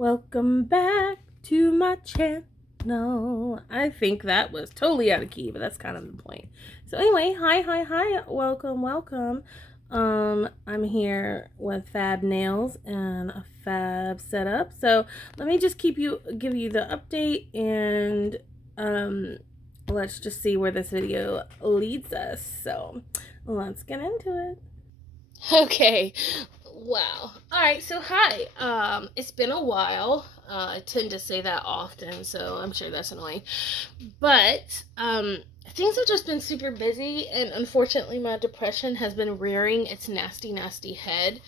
Welcome back to my channel. I think that was totally out of key, but that's kind of the point. So anyway, hi. Welcome. I'm here with Fab Nails and a Fab setup. So let me just give you the update and let's just see where this video leads us. So let's get into it. Okay. Wow. All right. So hi. It's been a while. I tend to say that often, so I'm sure that's annoying. But things have just been super busy, and unfortunately, my depression has been rearing its nasty head.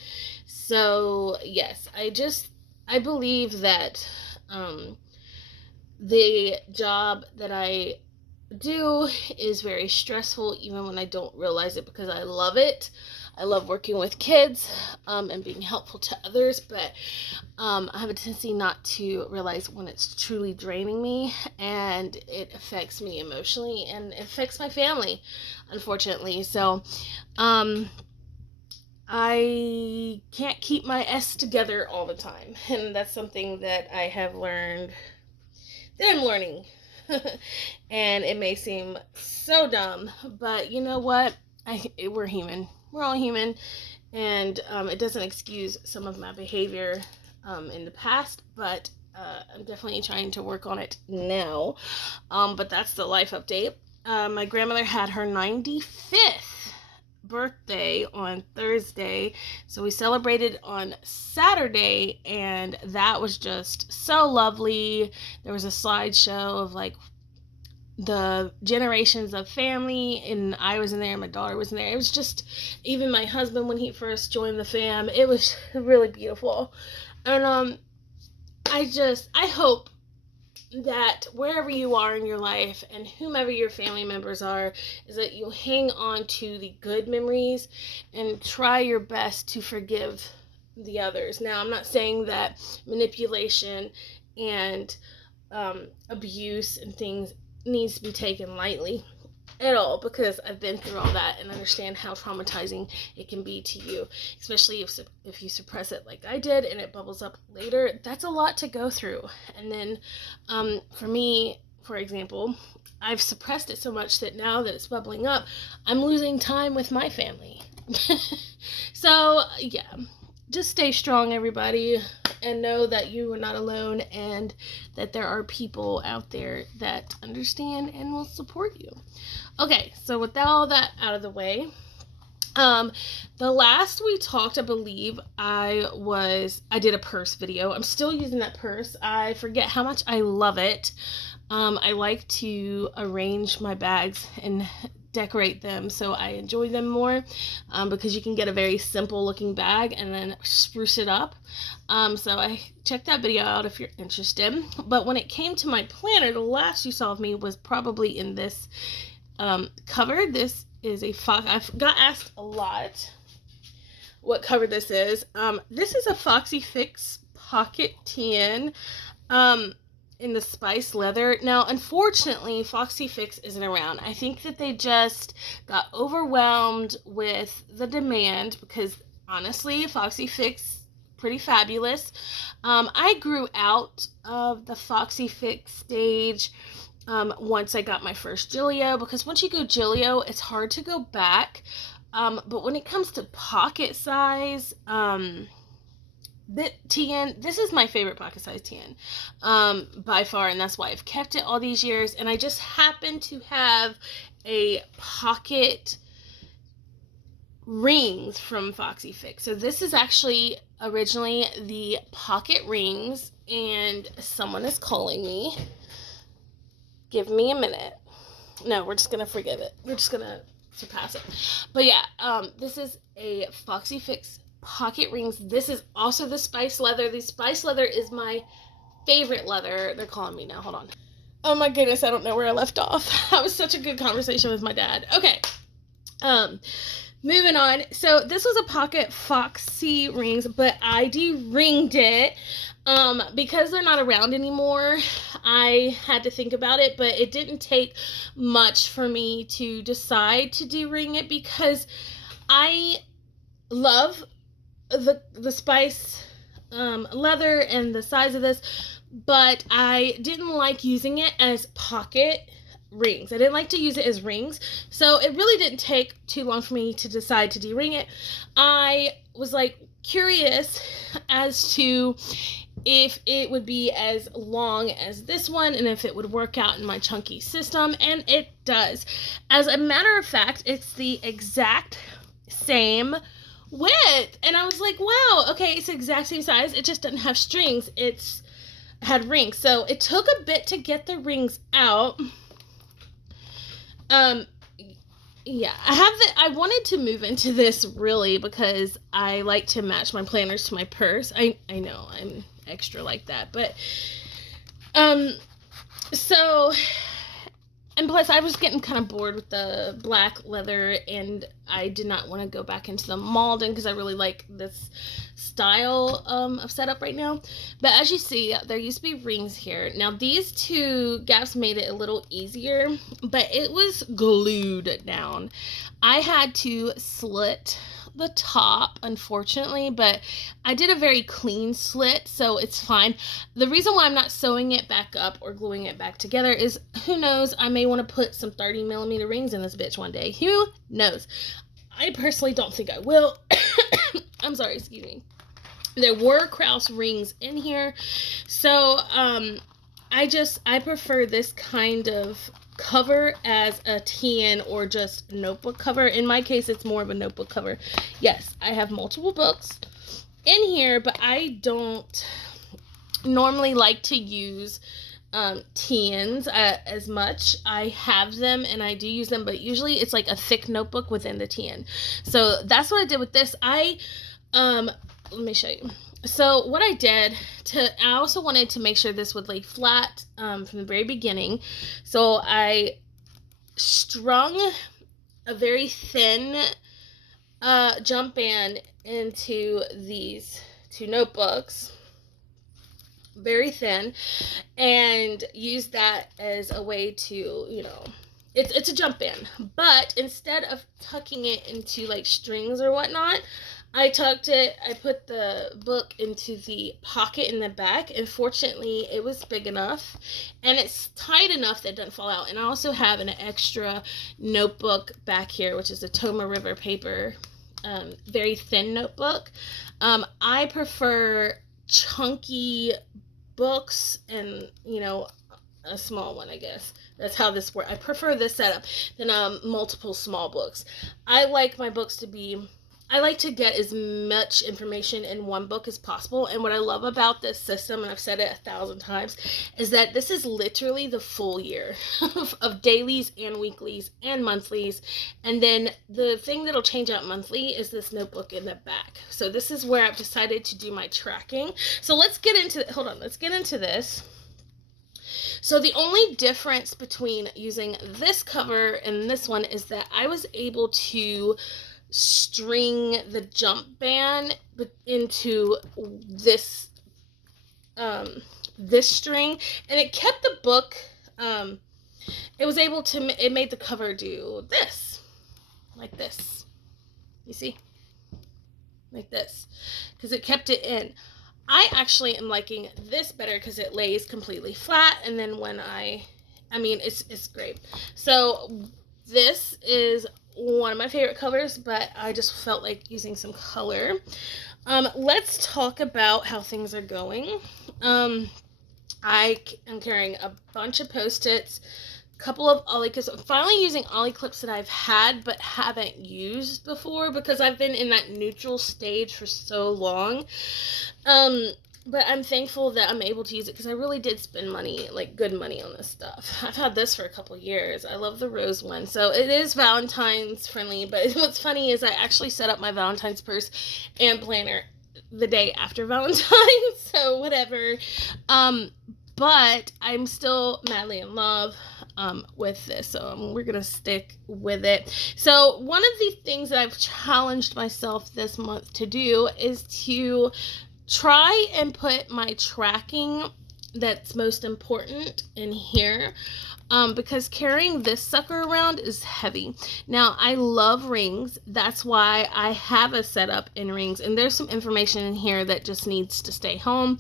So yes, I believe that the job that I do is very stressful, even when I don't realize it, because I love it. I love working with kids and being helpful to others, but I have a tendency not to realize when it's truly draining me, and it affects me emotionally, and it affects my family, unfortunately. So I can't keep my S together all the time, and that's something that I have learned, that I'm learning. And it may seem so dumb, but you know what? We're human. We're all human, and it doesn't excuse some of my behavior in the past, but I'm definitely trying to work on it now. But that's the life update. My grandmother had her 95th birthday on Thursday, so we celebrated on Saturday, and that was just so lovely. There was a slideshow of like the generations of family, and I was in there, my daughter was in there. It was just, even my husband when he first joined the fam, it was really beautiful. And I hope that wherever you are in your life and whomever your family members are, is that you hang on to the good memories and try your best to forgive the others. Now, I'm not saying that manipulation and abuse and things needs to be taken lightly at all, because I've been through all that and understand how traumatizing it can be to you, especially if you suppress it like I did and it bubbles up later. That's a lot to go through. And then for me, for example, I've suppressed it so much that now that it's bubbling up, I'm losing time with my family. So yeah, just stay strong, everybody, and know that you are not alone, and that there are people out there that understand and will support you. Okay, so with all that out of the way, the last we talked, I believe I did a purse video. I'm still using that purse. I forget how much I love it. I like to arrange my bags and decorate them, so I enjoy them more, because you can get a very simple looking bag and then spruce it up. So I check that video out if you're interested. But when it came to my planner, the last you saw of me was probably in this cover. This is a I've got asked a lot what cover this is. This is a Foxy Fix Pocket Tan in the spice leather. Now, unfortunately, Foxy Fix isn't around. I think that they just got overwhelmed with the demand, because honestly, Foxy Fix, pretty fabulous. I grew out of the Foxy Fix stage once I got my first Gillio, because once you go Gillio, it's hard to go back. But when it comes to pocket size, this is my favorite pocket size tan by far, and that's why I've kept it all these years. And I just happen to have a pocket rings from Foxy Fix. So this is actually originally the pocket rings, and someone is calling me. Give me a minute. No, we're just gonna forgive it. We're just gonna surpass it. But yeah, this is a Foxy Fix pocket rings. This is also the spice leather. The spice leather is my favorite leather. They're calling me now. Hold on. Oh my goodness, I don't know where I left off. That was such a good conversation with my dad. Okay. Moving on. So this was a pocket Foxy rings, but I de-ringed it. Because they're not around anymore, I had to think about it, but it didn't take much for me to decide to de-ring it, because I love the spice leather and the size of this, but I didn't like using it as pocket rings. I didn't like to use it as rings, so it really didn't take too long for me to decide to de-ring it. I was like curious as to if it would be as long as this one and if it would work out in my chunky system, and it does. As a matter of fact, it's the exact same width, and I was like, wow, okay, it's the exact same size, it just doesn't have strings, it's had rings. So it took a bit to get the rings out. Yeah, I wanted to move into this really because I like to match my planners to my purse. I know I'm extra like that, but so, and plus I was getting kind of bored with the black leather, and I did not want to go back into the Malden because I really like this style of setup right now. But as you see, there used to be rings here. Now these two gaps made it a little easier, but it was glued down. I had to slit the top, unfortunately, but I did a very clean slit, so it's fine. The reason why I'm not sewing it back up or gluing it back together is, who knows, I may want to put some 30mm rings in this bitch one day. Who knows? I personally don't think I will. I'm sorry, excuse me. There were Krause rings in here, so I prefer this kind of cover as a TN or just notebook cover. In my case, it's more of a notebook cover. Yes, I have multiple books in here, but I don't normally like to use TNs as much. I have them and I do use them, but usually it's like a thick notebook within the TN. So that's what I did with this. Let me show you. So what I did, I also wanted to make sure this would lay flat from the very beginning. So I strung a very thin jump band into these two notebooks, very thin, and used that as a way to, you know, it's a jump band, but instead of tucking it into like strings or whatnot, I put the book into the pocket in the back, and fortunately it was big enough and it's tight enough that it doesn't fall out. And I also have an extra notebook back here, which is a Toma River paper, very thin notebook. I prefer chunky books and, you know, a small one, I guess. That's how this works. I prefer this setup than multiple small books. I like to get as much information in one book as possible. And what I love about this system, and I've said it 1,000 times, is that this is literally the full year of dailies and weeklies and monthlies. And then the thing that'll change out monthly is this notebook in the back. So this is where I've decided to do my tracking. So let's get into this. So the only difference between using this cover and this one is that I was able to string the jump band into this string, and it kept the book, it made the cover do this, like this, you see, like this, because it kept it in. I actually am liking this better because it lays completely flat, and then when it's great. So this is one of my favorite covers, but I just felt like using some color. Let's talk about how things are going. I am carrying a bunch of Post-its, a couple of Ollie clips. I'm finally using Ollie clips that I've had but haven't used before because I've been in that neutral stage for so long. But I'm thankful that I'm able to use it because I really did spend money, like good money, on this stuff. I've had this for a couple years. I love the rose one. So it is Valentine's friendly, but what's funny is I actually set up my Valentine's purse and planner the day after Valentine's, so whatever. But I'm still madly in love with this, so we're gonna stick with it. So one of the things that I've challenged myself this month to do is to try and put my tracking that's most important in here, because carrying this sucker around is heavy. Now, I love rings. That's why I have a setup in rings, and there's some information in here that just needs to stay home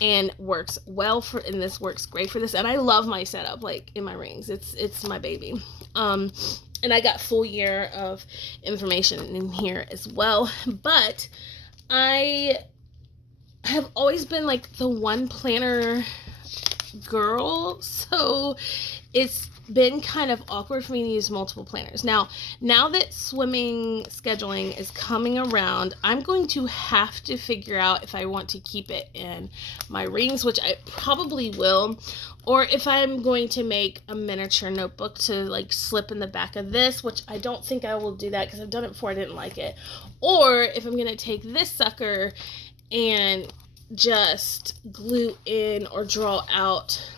and works well for, and this works great for this. And I love my setup, like in my rings. It's my baby. And I got full year of information in here as well. But I have always been like the one planner girl, so it's been kind of awkward for me to use multiple planners. Now that swimming scheduling is coming around, I'm going to have to figure out if I want to keep it in my rings, which I probably will, or if I'm going to make a miniature notebook to like slip in the back of this, which I don't think I will do that because I've done it before, I didn't like it. Or if I'm going to take this sucker and just glue in or draw out.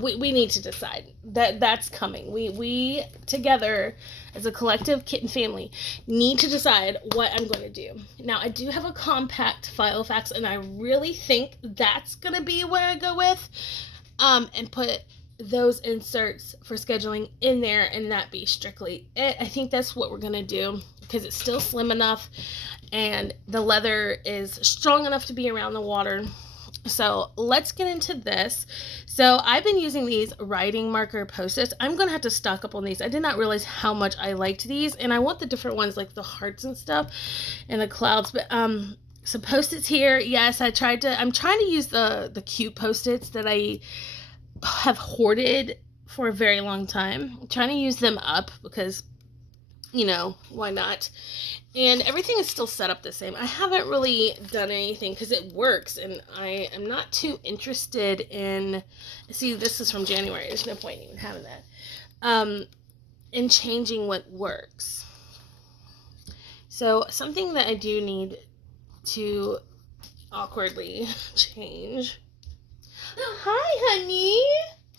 We need to decide. That's coming. We together as a collective kitten family need to decide what I'm going to do. Now, I do have a compact file fax, and I really think that's going to be where I go with, and put those inserts for scheduling in there and not be strictly it. I think that's what we're going to do because it's still slim enough and the leather is strong enough to be around the water. So let's get into this. So I've been using these writing marker Post-its. I'm going to have to stock up on these. I did not realize how much I liked these, and I want the different ones like the hearts and stuff and the clouds. But some Post-its here. Yes, I'm trying to use the cute Post-its that I have hoarded for a very long time. I'm trying to use them up because, you know, why not? And everything is still set up the same. I haven't really done anything because it works, and I am not too interested in, see, this is from January. There's no point in even having that. In changing what works. So something that I do need to awkwardly change. Hi, honey.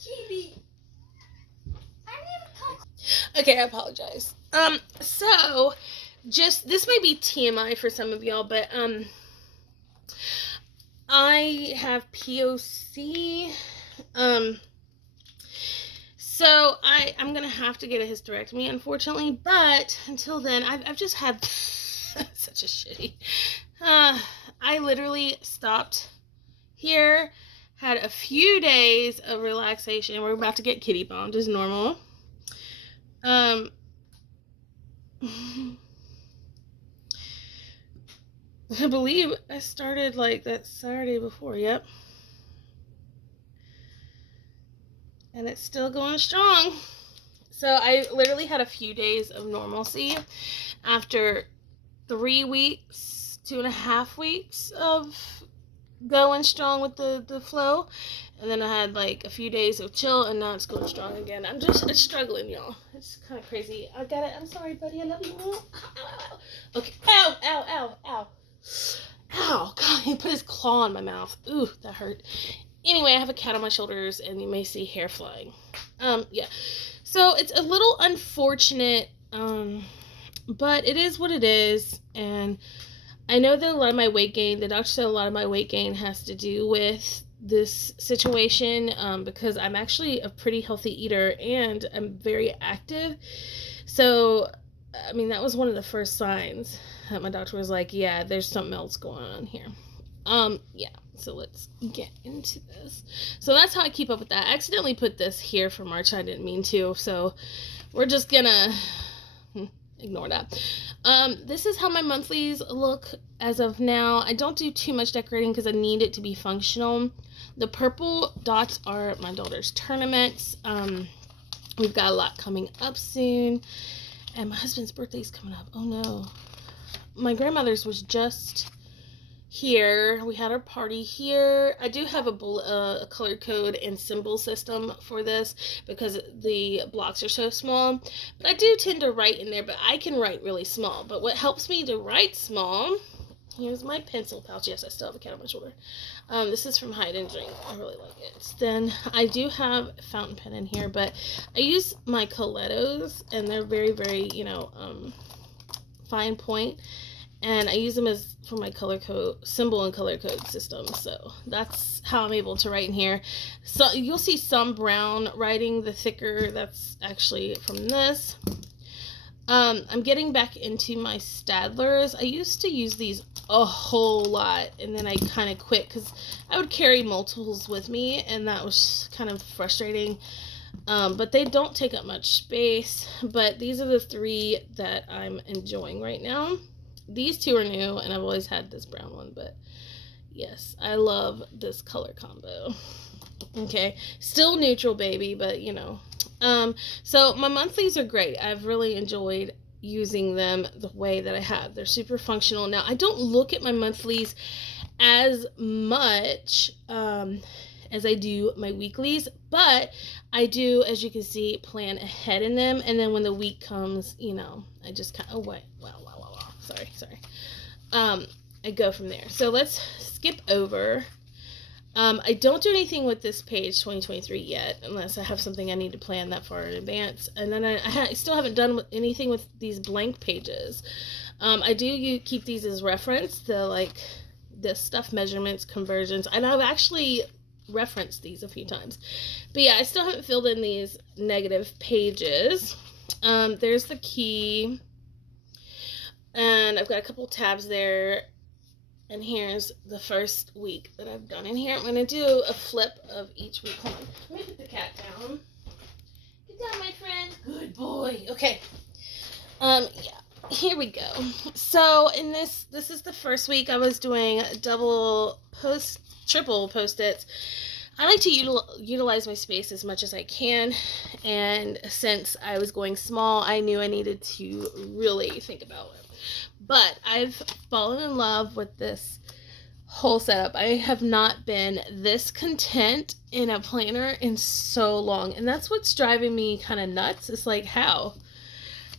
Kitty. Okay, I apologize. So just, this might be TMI for some of y'all, but I have POC. So I'm gonna have to get a hysterectomy, unfortunately. But until then, I've just had such a shitty. I literally stopped here, had a few days of relaxation. We're about to get kitty bombed as normal. I believe I started like that Saturday before, yep. And it's still going strong. So I literally had a few days of normalcy after 3 weeks, 2.5 weeks of going strong with the flow. And then I had like a few days of chill, and now it's going strong again. It's struggling, y'all. It's kind of crazy. I got it. I'm sorry, buddy. I love you. Ow, ow, ow. Okay. Ow, ow, ow, ow. Ow. God, he put his claw in my mouth. Ooh, that hurt. Anyway, I have a cat on my shoulders, and you may see hair flying. Yeah. So it's a little unfortunate, but it is what it is. And I know that a lot of my weight gain, the doctor said a lot of my weight gain has to do with this situation, because I'm actually a pretty healthy eater and I'm very active. So, I mean, that was one of the first signs that my doctor was like, yeah, there's something else going on here. Yeah, so let's get into this. So that's how I keep up with that. I accidentally put this here for March. I didn't mean to, so we're just gonna ignore that. This is how my monthlies look as of now. I don't do too much decorating because I need it to be functional. The purple dots are my daughter's tournaments. We've got a lot coming up soon, and my husband's birthday's coming up. Oh no. My grandmother's was just here. We had our party here. I do have a color code and symbol system for this because the blocks are so small. But I do tend to write in there, but I can write really small. But what helps me to write small, here's my pencil pouch. Yes, I still have a cat on my shoulder. This is from Hide and Drink. I really like it. Then I do have a fountain pen in here, but I use my Colettos, and they're very, very, fine point. and I use them as for my color code symbol and color code system. So that's how I'm able to write in here. So you'll see some brown writing, the thicker, that's actually from this. I'm getting back into my Stadlers. I used to use these a whole lot, and then I kind of quit because I would carry multiples with me, and that was kind of frustrating. But they don't take up much space. But these are the 3 that I'm enjoying right now. These 2 are new, and I've always had this brown one, but yes, I love this color combo. Okay, still neutral, baby, but you know. So my monthlies are great. I've really enjoyed using them the way that I have. They're super functional. Now, I don't look at my monthlies as much as I do my weeklies, but I do, as you can see, plan ahead in them. And then when the week comes, you know, I just kind of, wow. Sorry. I go from there. So let's skip over. I don't do anything with this page 2023 yet, unless I have something I need to plan that far in advance. And then I still haven't done anything with these blank pages. I do keep these as reference, the stuff measurements, conversions, and I've actually referenced these a few times. But yeah, I still haven't filled in these negative pages. There's the key, and I've got a couple tabs there. And here's the first week that I've done in here. I'm going to do a flip of each week. Hold on. Let me put the cat down. Get down, my friend. Good boy. Okay. Yeah. Here we go. So in this is the first week. I was doing triple post-its. I like to utilize my space as much as I can. And since I was going small, I knew I needed to really think about it. But I've fallen in love with this whole setup. I have not been this content in a planner in so long. And that's what's driving me kind of nuts. It's like, how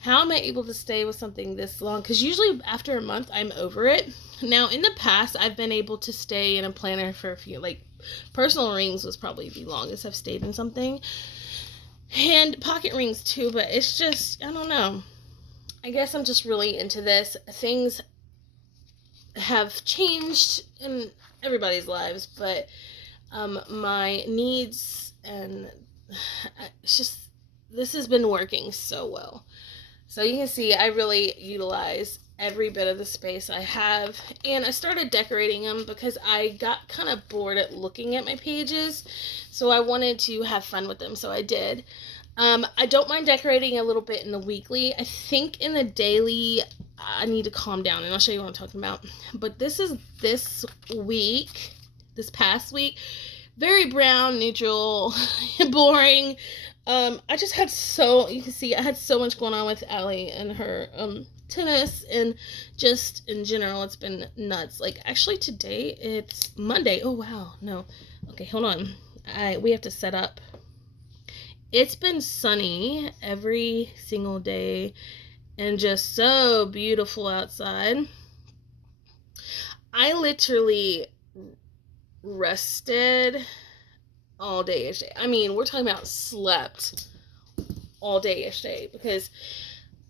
am I able to stay with something this long? Because usually after a month, I'm over it. Now, in the past, I've been able to stay in a planner for a few, like personal rings was probably the longest I've stayed in something. And pocket rings too, but it's just, I don't know. I guess I'm just really into this. Things have changed in everybody's lives, but my needs and it's just, this has been working so well. So you can see I really utilize every bit of the space I have, and I started decorating them because I got kind of bored at looking at my pages, so I wanted to have fun with them, so I did. I don't mind decorating a little bit in the weekly. I think in the daily, I need to calm down, and I'll show you what I'm talking about. But this is this past week, very brown, neutral, boring. I just had you can see I had so much going on with Allie and her tennis, and just in general, it's been nuts. Like, actually today, it's Monday. Oh, wow. No. Okay, hold on. We have to set up. It's been sunny every single day and just so beautiful outside. I literally rested all day yesterday. I mean, we're talking about slept all day yesterday because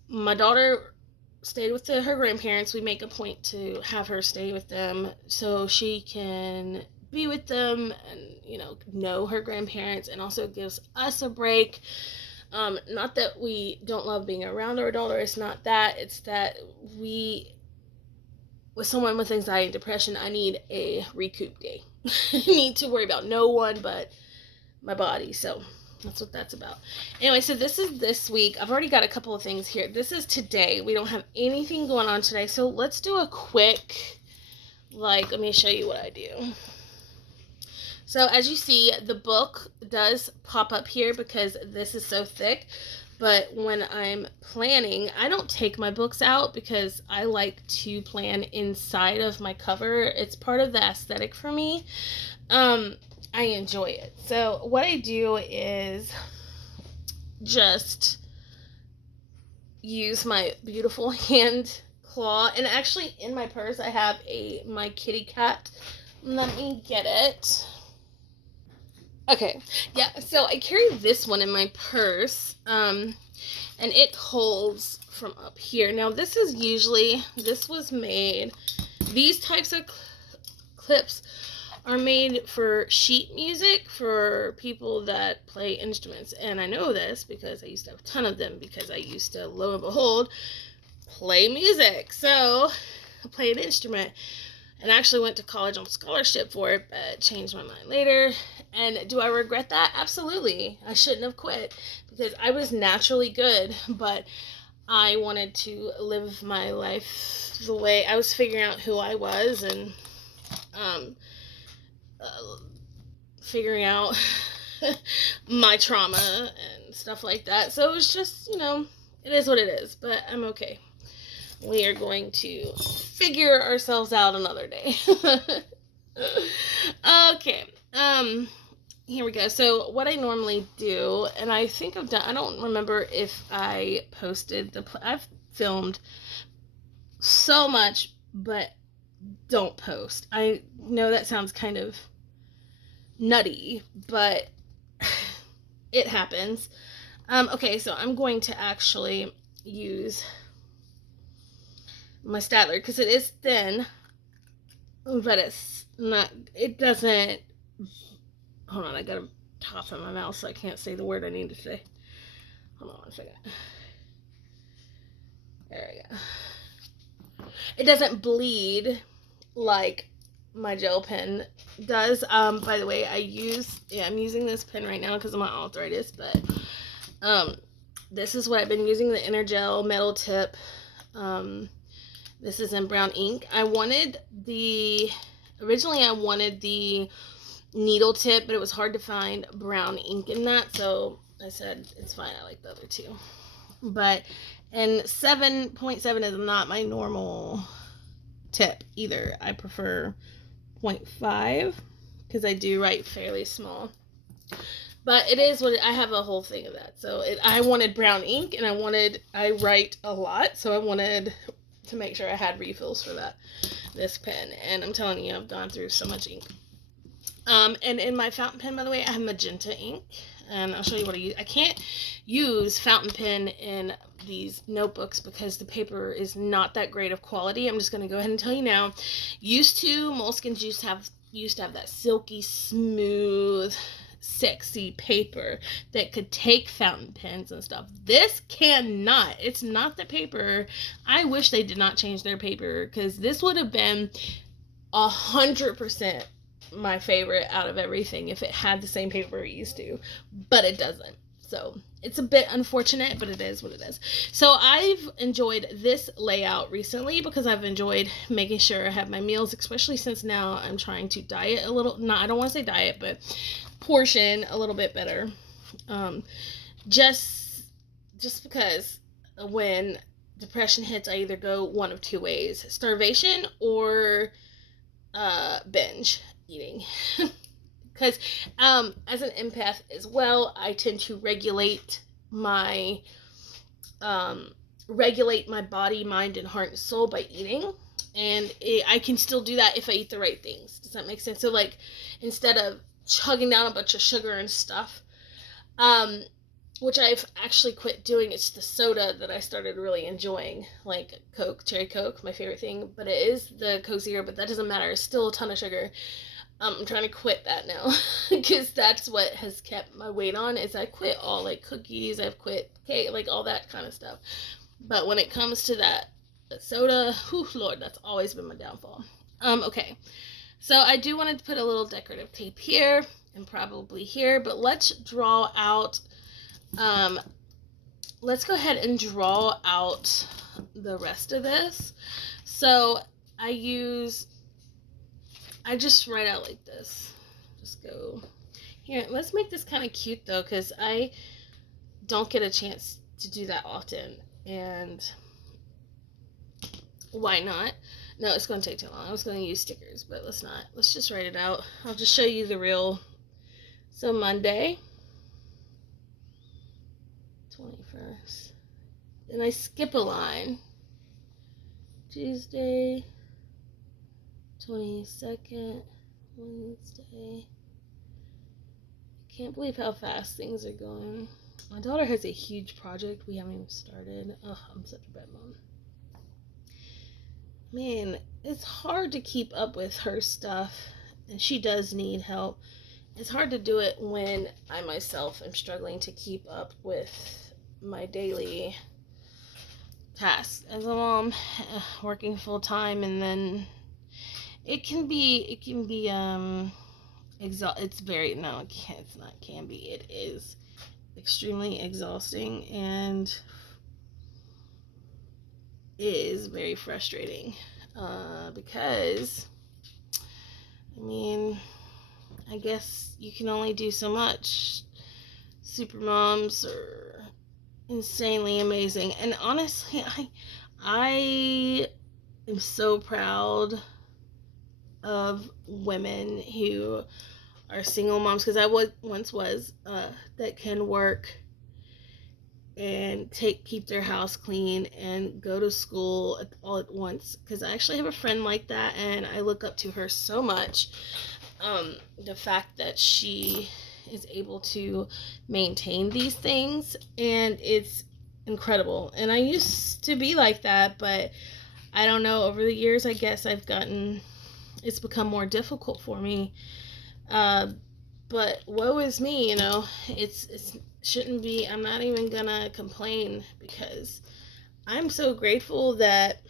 my daughter stayed with her grandparents. We make a point to have her stay with them so she can be with them and, know her grandparents, and also gives us a break. Not that we don't love being around our daughter. It's not that. It's that with someone with anxiety and depression, I need a recoup day. I need to worry about no one but my body. So that's what that's about. Anyway, so this is this week. I've already got a couple of things here. This is today. We don't have anything going on today. So let's do a quick, let me show you what I do. So as you see, the book does pop up here because this is so thick. But when I'm planning, I don't take my books out because I like to plan inside of my cover. It's part of the aesthetic for me. I enjoy it. So what I do is just use my beautiful hand claw. And actually in my purse, I have my kitty cat. Let me get it. Okay, yeah, so I carry this one in my purse. and it holds from up here. Now this was made, these types of clips are made for sheet music for people that play instruments. And I know this because I used to have a ton of them, because I used to, lo and behold, play music. So I play an instrument, and I actually went to college on scholarship for it, but changed my mind later. And do I regret that? Absolutely. I shouldn't have quit, because I was naturally good, but I wanted to live my life the way I was figuring out who I was, and figuring out my trauma and stuff like that. So it was just, it is what it is, but I'm okay. We are going to figure ourselves out another day. Okay. Here we go. So what I normally do, and I think I don't remember if I posted I've filmed so much, but don't post. I know that sounds kind of nutty, but it happens. Okay, so I'm going to actually use my Statler, because it is thin, but it doesn't, hold on, I got a cough in my mouth, so I can't say the word I need to say. Hold on one second. There we go. It doesn't bleed like my gel pen does. By the way, I'm using this pen right now because of my arthritis, but this is what I've been using, the Inner Gel metal tip. This is in brown ink. Originally I wanted the needle tip, but it was hard to find brown ink in that, so I said it's fine, I like the other two. But, and 7.7 is not my normal tip either. I prefer 0.5 because I do write fairly small. But it is I have a whole thing of that. So I wanted brown ink, and I write a lot, so I wanted to make sure I had refills for this pen. And I'm telling you, I've gone through so much ink. And in my fountain pen, by the way, I have magenta ink, and I'll show you what I use. I can't use fountain pen in these notebooks because the paper is not that great of quality. I'm just going to go ahead and tell you now. Moleskins used to have that silky, smooth, sexy paper that could take fountain pens and stuff. This cannot. It's not the paper. I wish they did not change their paper, because this would have been 100% my favorite out of everything if it had the same paper it used to, but it doesn't. So it's a bit unfortunate, but it is what it is. So I've enjoyed this layout recently because I've enjoyed making sure I have my meals, especially since now I'm trying to diet a little. No, I don't want to say diet, but portion a little bit better. Just because when depression hits, I either go one of two ways: starvation or binge eating. Because as an empath as well, I tend to regulate my body, mind, and heart and soul by eating, and I can still do that if I eat the right things. Does that make sense? So like, instead of chugging down a bunch of sugar and stuff, which I've actually quit doing, it's the soda that I started really enjoying, like Coke, cherry Coke, my favorite thing, but it is the Coke Zero, but that doesn't matter, it's still a ton of sugar. I'm trying to quit that now, because that's what has kept my weight on, is I quit all, like, cookies, I've quit cake, like, all that kind of stuff. But when it comes to that soda, whew, Lord, that's always been my downfall. Okay, so I do want to put a little decorative tape here, and probably here, but let's draw out, let's go ahead and draw out the rest of this. So I just write out like this. Just go here. Let's make this kind of cute though, because I don't get a chance to do that often. And why not? No, it's going to take too long. I was going to use stickers, but let's not. Let's just write it out. I'll just show you the real. So Monday, 21st. Then I skip a line. Tuesday, 22nd, Wednesday. I can't believe how fast things are going. My daughter has a huge project we haven't even started. Ugh, I'm such a bad mom. Man, it's hard to keep up with her stuff, and she does need help. It's hard to do it when I myself am struggling to keep up with my daily tasks as a mom, working full time, and then it can be it's very, no, it can't, it's not can be, it is extremely exhausting, and it is very frustrating, because I mean, I guess you can only do so much. Super moms are insanely amazing, and honestly, I am so proud of women who are single moms, because I once was, that can work and keep their house clean and go to school all at once, because I actually have a friend like that, and I look up to her so much. The fact that she is able to maintain these things, and it's incredible. And I used to be like that, but I don't know, over the years I guess it's become more difficult for me. But woe is me, it's shouldn't be. I'm not even gonna complain, because I'm so grateful that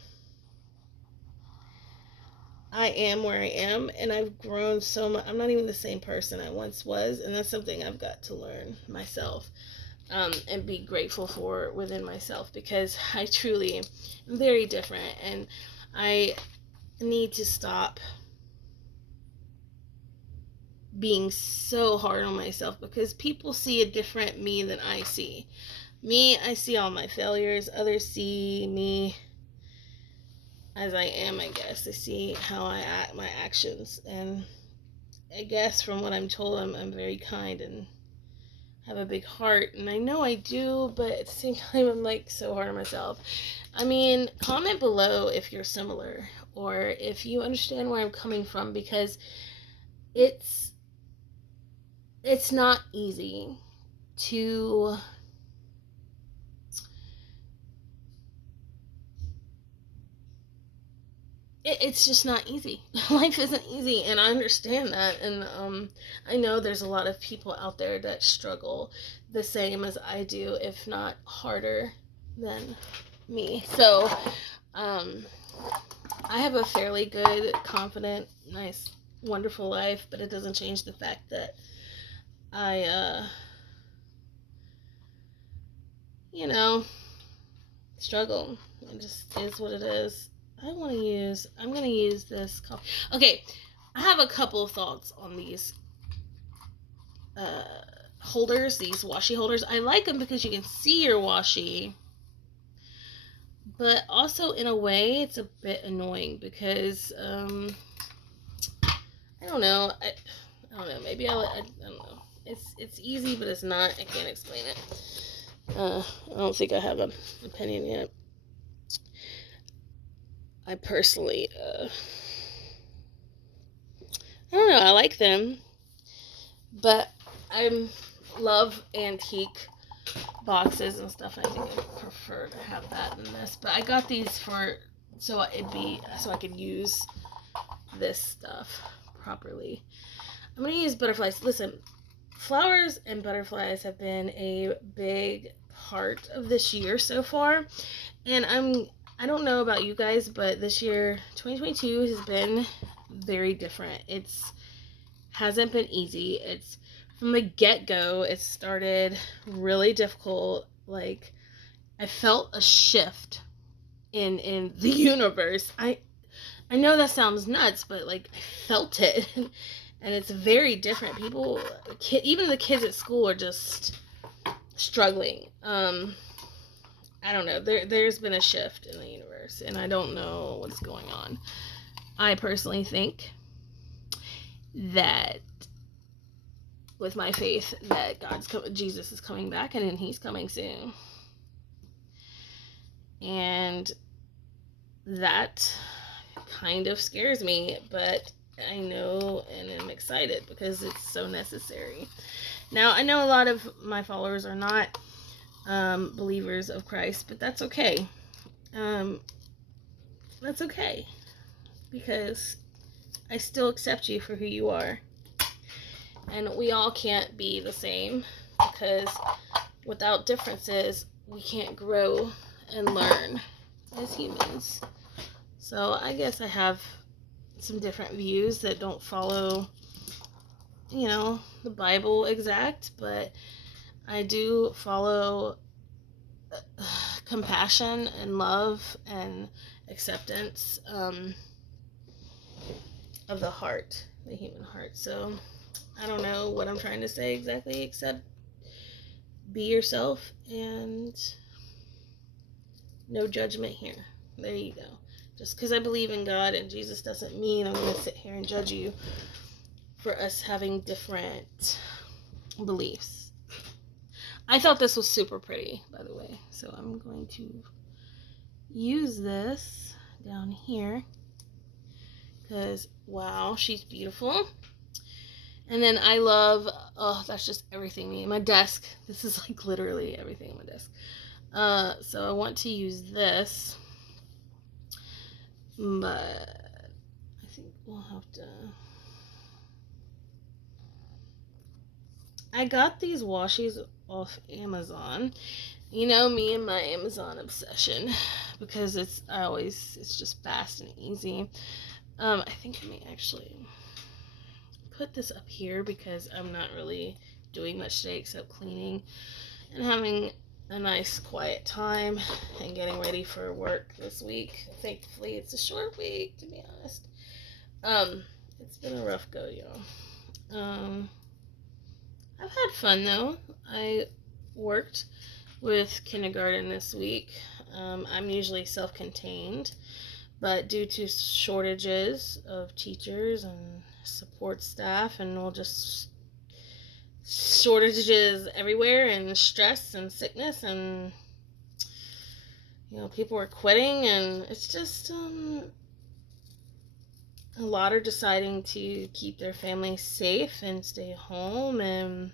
I am where I am, and I've grown so much. I'm not even the same person I once was, and that's something I've got to learn myself, and be grateful for within myself, because I truly am very different, and I need to stop being so hard on myself, because people see a different me than I see. Me, I see all my failures. Others see me as I am, I guess. They see how I act, my actions. And I guess from what I'm told, I'm very kind and have a big heart. And I know I do, but at the same time, I'm like so hard on myself. I mean, comment below if you're similar, or if you understand where I'm coming from, because it's not easy to it's just not easy. Life isn't easy, and I understand that. And I know there's a lot of people out there that struggle the same as I do, if not harder than me. So I have a fairly good, confident, nice, wonderful life, but it doesn't change the fact that I you know struggle. It just is what it is. I'm going to use this coffee. Okay, I have a couple of thoughts on these uh, holders, these washi holders. I like them because you can see your washi, but also in a way it's a bit annoying, because I don't know. I don't know. Maybe I don't know. It's easy, but it's not. I can't explain it. I don't think I have an opinion yet. I personally, I don't know. I like them, but I love antique boxes and stuff. I think I prefer to have that than this. But I got these so I could use this stuff properly. I'm gonna use butterflies. Listen, flowers and butterflies have been a big part of this year so far, and I don't know about you guys, but this year 2022 has been very different. It's hasn't been easy. It's from the get-go, it started really difficult. Like, I felt a shift in the universe. I know that sounds nuts, but like, I felt it. And it's very different. People, even the kids at school are just struggling. I don't know. There's been a shift in the universe, and I don't know what's going on. I personally think that with my faith that Jesus is coming back, and he's coming soon. And that kind of scares me, but I know, and I'm excited because it's so necessary. Now, I know a lot of my followers are not believers of Christ, but that's okay. Um, that's okay because I still accept you for who you are. And we all can't be the same because without differences, we can't grow and learn as humans. So I guess I have some different views that don't follow, the Bible exact, but I do follow compassion and love and acceptance of the heart, the human heart. So I don't know what I'm trying to say exactly, except be yourself and no judgment here. There you go. Just because I believe in God and Jesus doesn't mean I'm going to sit here and judge you for us having different beliefs. I thought this was super pretty, by the way. So I'm going to use this down here because, wow, she's beautiful. And then I love, that's just everything. My desk, this is like literally everything on my desk. So I want to use this, but I think we'll have to. I got these washies off Amazon. You know me and my Amazon obsession because it's just fast and easy. I think I may actually put this up here because I'm not really doing much today except cleaning and having a nice quiet time and getting ready for work this week. Thankfully, it's a short week, to be honest. It's been a rough go, y'all. I've had fun though. I worked with kindergarten this week. I'm usually self-contained, but due to shortages of teachers and support staff, and shortages everywhere, and stress and sickness, and people are quitting, and it's just a lot are deciding to keep their families safe and stay home, and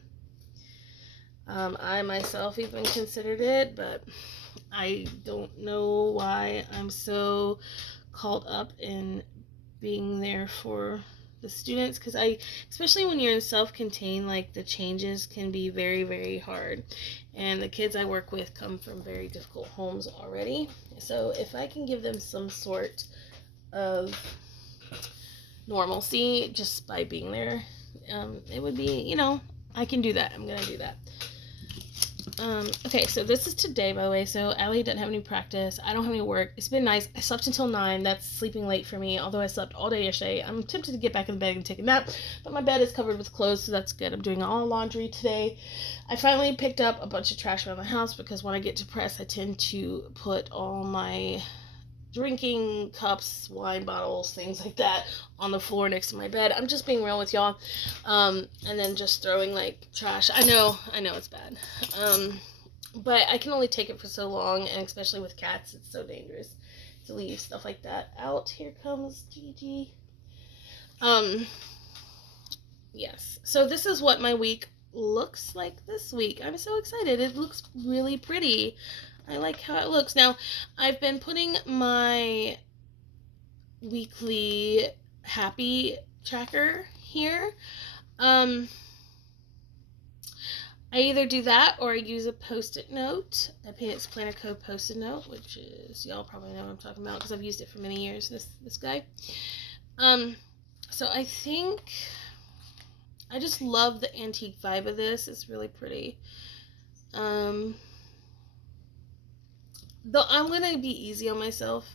I myself even considered it, but I don't know why I'm so caught up in being there for the students, because especially when you're in self-contained, like the changes can be very, very hard, and the kids I work with come from very difficult homes already. So if I can give them some sort of normalcy just by being there, it would be, I can do that. I'm gonna do that. Okay, so this is today, by the way. So Allie doesn't have any practice. I don't have any work. It's been nice. I slept until 9. That's sleeping late for me, although I slept all day yesterday. I'm tempted to get back in bed and take a nap, but my bed is covered with clothes, so that's good. I'm doing all laundry today. I finally picked up a bunch of trash around the house because when I get depressed, I tend to put all my drinking cups, wine bottles, things like that on the floor next to my bed. I'm just being real with y'all. And then just throwing like trash. I know it's bad. But I can only take it for so long, and especially with cats, it's so dangerous to leave stuff like that out. Here comes Gigi. Yes. So this is what my week looks like this week. I'm so excited. It looks really pretty. I like how it looks. Now, I've been putting my weekly happy tracker here. I either do that or I use a post-it note, a Peanuts Planner Co. post-it note, which is, y'all probably know what I'm talking about because I've used it for many years, this guy. So I think I just love the antique vibe of this. It's really pretty. Though I'm going to be easy on myself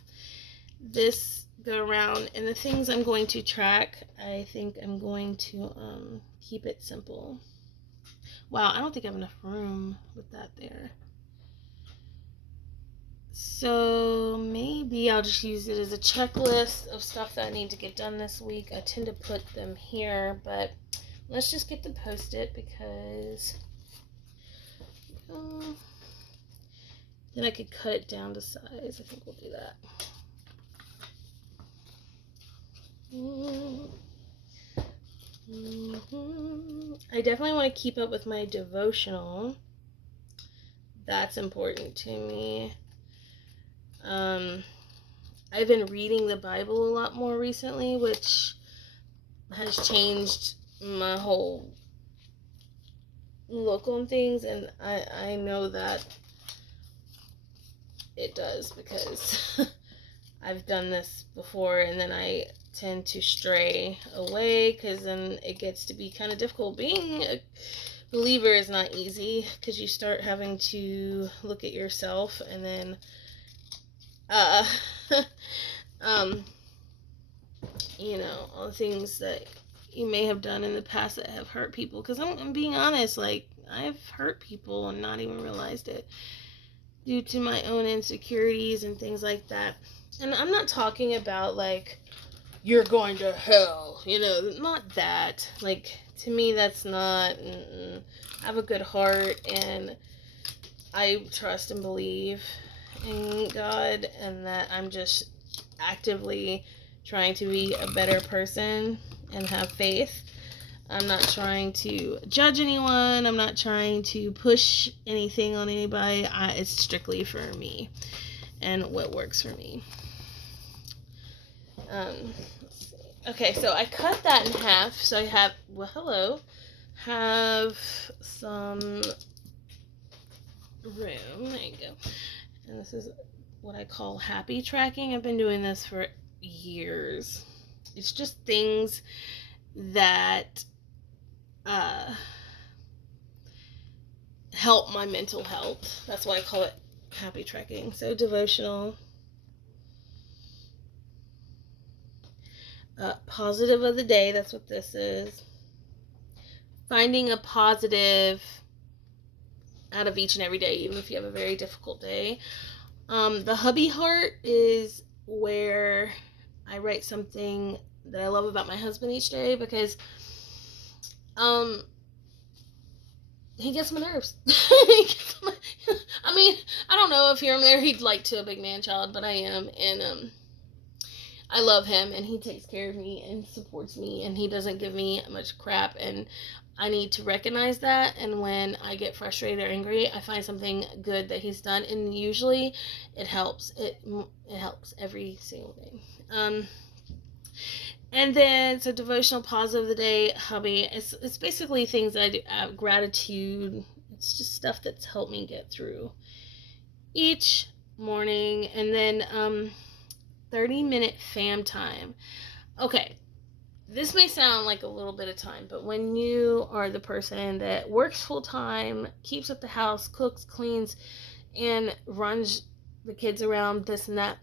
this go around, and the things I'm going to track, I think I'm going to keep it simple. Wow, I don't think I have enough room with that there. So maybe I'll just use it as a checklist of stuff that I need to get done this week. I tend to put them here, but let's just get the post-it because then I could cut it down to size. I think we'll do that. I definitely want to keep up with my devotional. That's important to me. I've been reading the Bible a lot more recently, which has changed my whole look on things, and I know that it does because I've done this before, and then I tend to stray away because then it gets to be kind of difficult. Being a believer is not easy because you start having to look at yourself and then um all the things that you may have done in the past that have hurt people, because I'm being honest, like, I've hurt people and not even realized it due to my own insecurities and things like that. And I'm not talking about like you're going to hell, not that. Like, to me, that's not. I have a good heart, and I trust and believe in God, and that I'm just actively trying to be a better person and have faith. I'm not trying to judge anyone. I'm not trying to push anything on anybody. It's strictly for me and what works for me. Okay, so I cut that in half. So I have, have some room. There you go. And this is what I call happy tracking. I've been doing this for years. It's just things that help my mental health. That's why I call it happy tracking. So devotional. Positive of the day, that's what this is. Finding a positive out of each and every day, even if you have a very difficult day. The hubby heart is where I write something that I love about my husband each day, because he gets my nerves. I mean, I don't know if you're married like to a big man child, but I am, and I love him, and he takes care of me and supports me, and he doesn't give me much crap, and I need to recognize that. And when I get frustrated or angry, I find something good that he's done, and usually it helps. It helps every single day. And then, so devotional, positive of the day, hubby. It's basically things that I do. Gratitude. It's just stuff that's helped me get through each morning. And then 30-minute fam time. Okay, this may sound like a little bit of time, but when you are the person that works full-time, keeps up the house, cooks, cleans, and runs the kids around, this and that,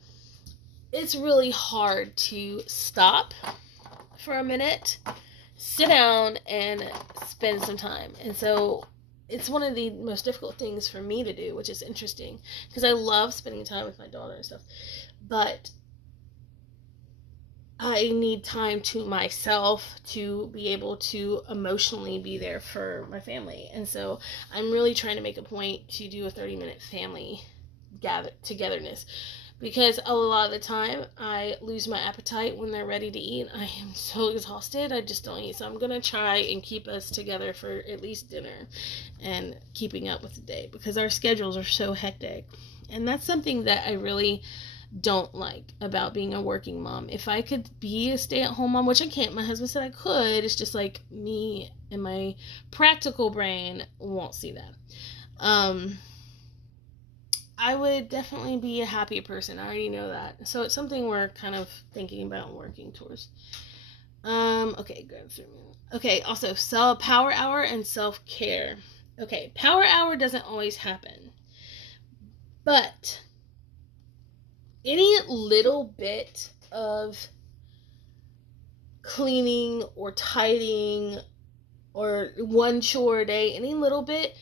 it's really hard to stop for a minute, sit down, and spend some time. And so it's one of the most difficult things for me to do, which is interesting, because I love spending time with my daughter and stuff, but I need time to myself to be able to emotionally be there for my family. And so I'm really trying to make a point to do a 30-minute family togetherness, because a lot of the time I lose my appetite when they're ready to eat. I am so exhausted, I just don't eat. So I'm gonna try and keep us together for at least dinner and keeping up with the day, because our schedules are so hectic. And that's something that I really don't like about being a working mom. If I could be a stay-at-home mom, which I can't, my husband said I could, it's just like me and my practical brain won't see that. I would definitely be a happier person. I already know that. So it's something we're kind of thinking about and working towards. Okay, good. Okay, also power hour and self-care. Okay, power hour doesn't always happen, but any little bit of cleaning or tidying or one chore a day, any little bit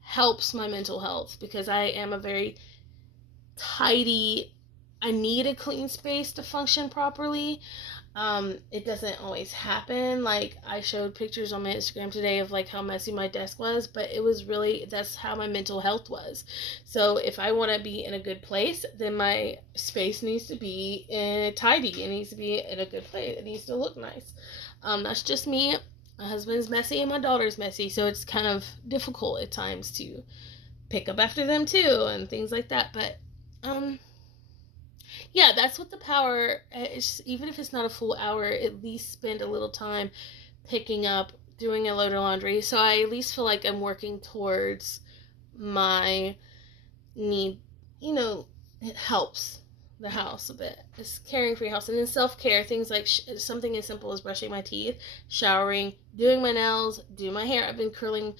helps my mental health, because I am a very tidy, I need a clean space to function properly. It doesn't always happen. Like, I showed pictures on my Instagram today of like how messy my desk was, but it was really, that's how my mental health was. So if I want to be in a good place, then my space needs to be tidy. It needs to be in a good place. It needs to look nice. That's just me. my husband's messy and my daughter's messy, so it's kind of difficult at times to pick up after them too and things like that. But yeah, that's what the power is. Even if it's not a full hour, at least spend a little time picking up, doing a load of laundry, so I at least feel like I'm working towards my need. You know, it helps the house a bit. It's caring for your house. And then self-care, things like something as simple as brushing my teeth, showering, doing my nails, do my hair. I've been curling.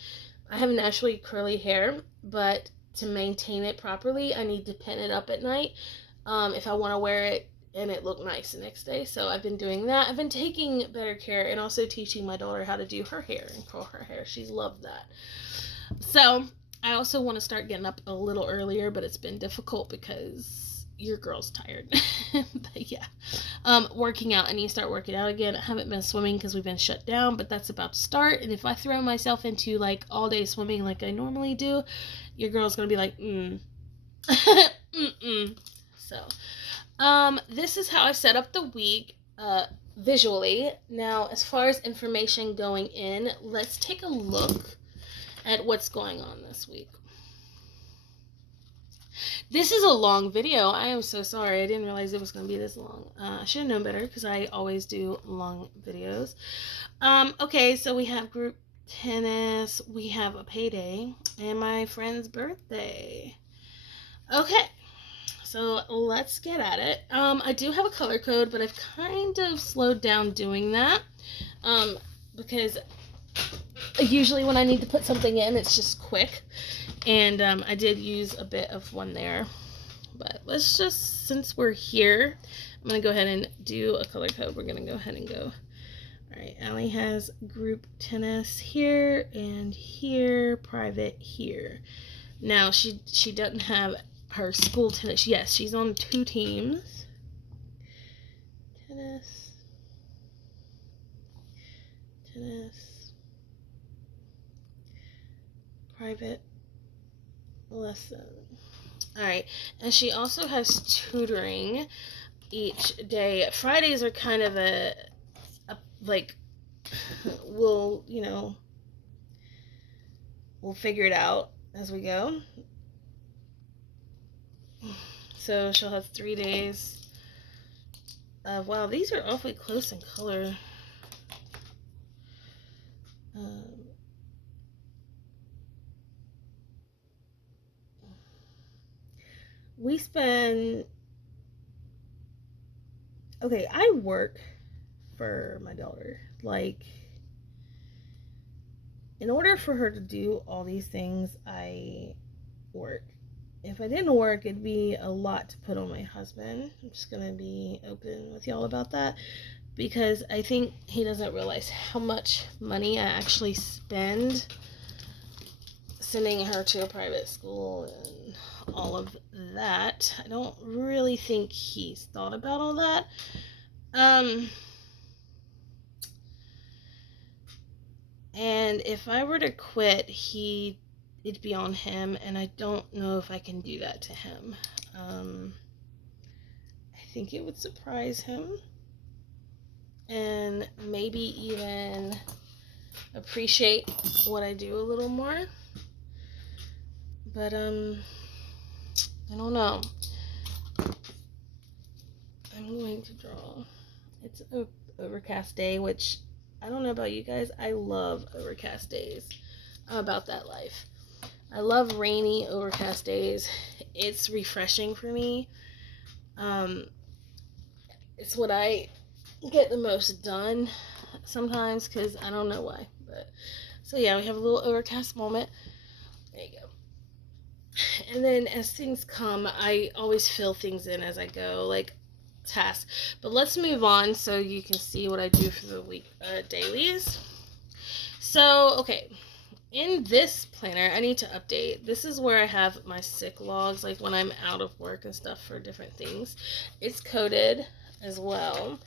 I have naturally curly hair, but to maintain it properly, I need to pin it up at night if I want to wear it and it look nice the next day. So I've been doing that. I've been taking better care and also teaching my daughter how to do her hair and curl her hair. She's loved that. So I also want to start getting up a little earlier, but it's been difficult because your girl's tired. But yeah, working out. I need to start working out again. I haven't been swimming because we've been shut down, but that's about to start. And if I throw myself into like all day swimming like I normally do, your girl's gonna be like, So, this is how I set up the week visually. Now, as far as information going in, let's take a look at what's going on this week. This is a long video. I am so sorry. I didn't realize it was going to be this long. I should have known better because I always do long videos. Okay, so we have group tennis, we have a payday, and my friend's birthday. Okay, so let's get at it. I do have a color code, but I've kind of slowed down doing that because usually when I need to put something in, it's just quick. And I did use a bit of one there. But let's just, since we're here, I'm going to go ahead and do a color code. We're going to go ahead and go. Alright, Allie has group tennis here and here, private here. Now, she doesn't have her school tennis. Yes, she's on 2 teams. Tennis. Private lesson. Alright, and she also has tutoring each day. Fridays are kind of a like, we'll figure it out as we go. So she'll have 3 days of, wow, these are awfully close in color. We spend, okay, I work for my daughter. Like, in order for her to do all these things, I work. If I didn't work, it'd be a lot to put on my husband. I'm just going to be open with y'all about that, because I think he doesn't realize how much money I actually spend sending her to a private school and all of that. I don't really think he's thought about all that. And if I were to quit, it'd be on him, and I don't know if I can do that to him. I think it would surprise him, and maybe even appreciate what I do a little more. But, I don't know. I'm going to draw. It's an overcast day, which, I don't know about you guys, I love overcast days. I'm about that life. I love rainy, overcast days. It's refreshing for me. It's what I get the most done sometimes, because I don't know why. But so yeah, we have a little overcast moment. There you go. And then as things come, I always fill things in as I go, like tasks. But let's move on so you can see what I do for the week dailies. So, okay. In this planner, I need to update. This is where I have my sick logs, like when I'm out of work and stuff for different things. It's coded as well.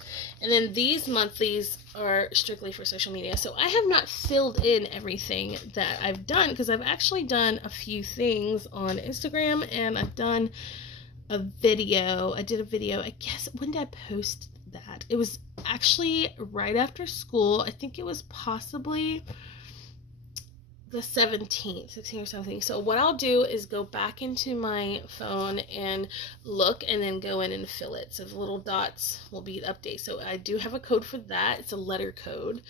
And then these monthlies are strictly for social media. So I have not filled in everything that I've done, because I've actually done a few things on Instagram, and I've done a video. I did a video, I guess, when did I post that? It was actually right after school. I think it was possibly the 17th, 16th or something. So what I'll do is go back into my phone and look, and then go in and fill it. So the little dots will be an update. So I do have a code for that. It's a letter code.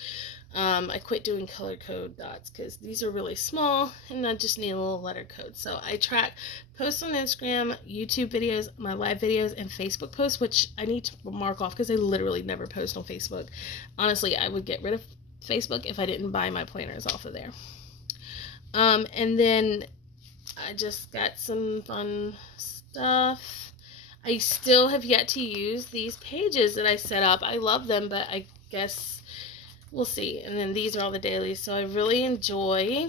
I quit doing color code dots because these are really small and I just need a little letter code. So I track posts on Instagram, YouTube videos, my live videos, and Facebook posts, which I need to mark off because I literally never post on Facebook. Honestly, I would get rid of Facebook if I didn't buy my planners off of there. And then I just got some fun stuff. I still have yet to use these pages that I set up. I love them, but I guess we'll see. And then these are all the dailies. So I really enjoy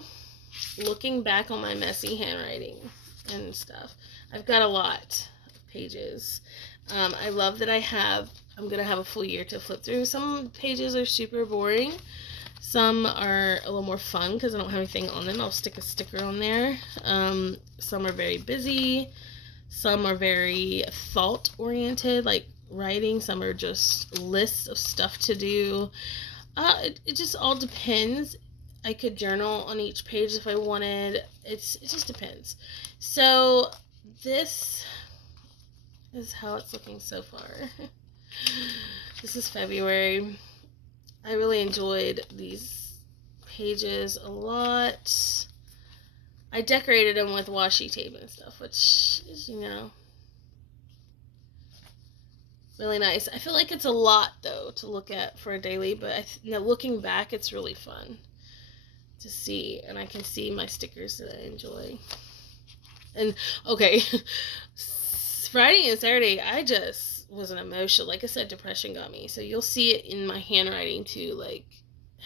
looking back on my messy handwriting and stuff. I've got a lot of pages. I love that I'm going to have a full year to flip through. Some pages are super boring. Some are a little more fun because I don't have anything on them. I'll stick a sticker on there. Some are very busy. Some are very thought-oriented, like writing. Some are just lists of stuff to do. It just all depends. I could journal on each page if I wanted. It just depends. So this is how it's looking so far. This is February. I really enjoyed these pages a lot. I decorated them with washi tape and stuff, which is, really nice. I feel like it's a lot, though, to look at for a daily, but looking back, it's really fun to see, and I can see my stickers that I enjoy. And, okay, Friday and Saturday, I just was an emotion. Like I said, depression got me. So you'll see it in my handwriting too, like